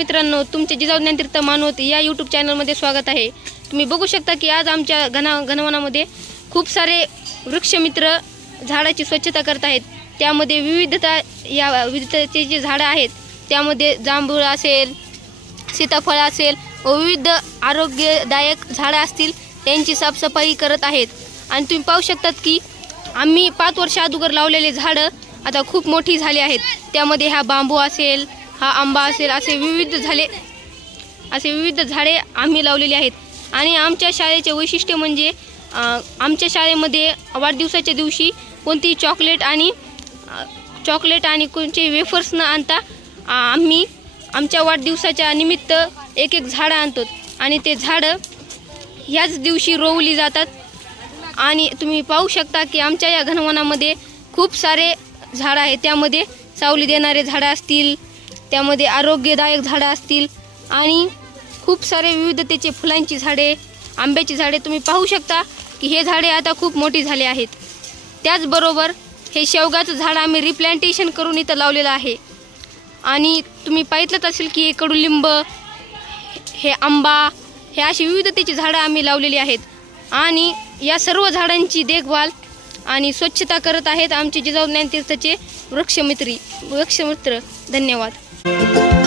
मित्रांनो तुमचे जिजाऊ ज्ञानतीर्थ मानवत या यूट्यूब चॅनलमध्ये स्वागत आहे. तुम्ही बघू शकता की आज आमच्या घना घनवनामध्ये खूप सारे वृक्षमित्र झाडाची स्वच्छता करत आहेत. त्यामध्ये विविधता या विविधतेची जी झाडं आहेत त्यामध्ये जांभूळ असेल सीताफळ असेल व विविध आरोग्यदायक झाडं असतील त्यांची साफसफाई करत आहेत. आणि तुम्ही पाहू शकतात की आम्ही पाच वर्ष अगोदर लावलेले झाडं आता खूप मोठी झाली आहेत. त्यामध्ये हा बांबू असेल हा आंबा असेल असे विविध झाले. असे विविध झाडे आम्ही लावलेली आहेत. आणि आमच्या शाळेचे वैशिष्ट्य म्हणजे आमच्या शाळेमध्ये वाढदिवसाच्या दिवशी कोणतीही चॉकलेट आणि चॉकलेट आणि कोणते वेफर्स न आणता आम्ही आमच्या वाढदिवसाच्या निमित्त एक एक झाडं आणतो. आणि ते झाडं ह्याच दिवशी रोवली जातात. आणि तुम्ही पाहू शकता की आमच्या या घनवनामध्ये खूप सारे झाडं आहेत. त्यामध्ये सावली देणारे झाडं असतील त्यामध्ये आरोग्यदायक झाडं असतील आणि खूप सारे विविधतेचे फुलांची झाडे आंब्याची झाडे तुम्ही पाहू शकता की हे झाडे आता खूप मोठी झाले आहेत. त्याचबरोबर हे शेवगाचं झाड आम्ही रिप्लांटेशन करून इथं लावलेलं आहे. आणि तुम्ही पाहितलंच असेल की हे कडुलिंब हे आंबा हे अशी विविधतेची झाडं आम्ही लावलेली आहेत. आणि या सर्व झाडांची देखभाल आणि स्वच्छता करत आहेत आमचे जिजाऊ ज्ञानतीर्थचे वृक्षमित्री वृक्षमित्र. धन्यवाद. Thank you.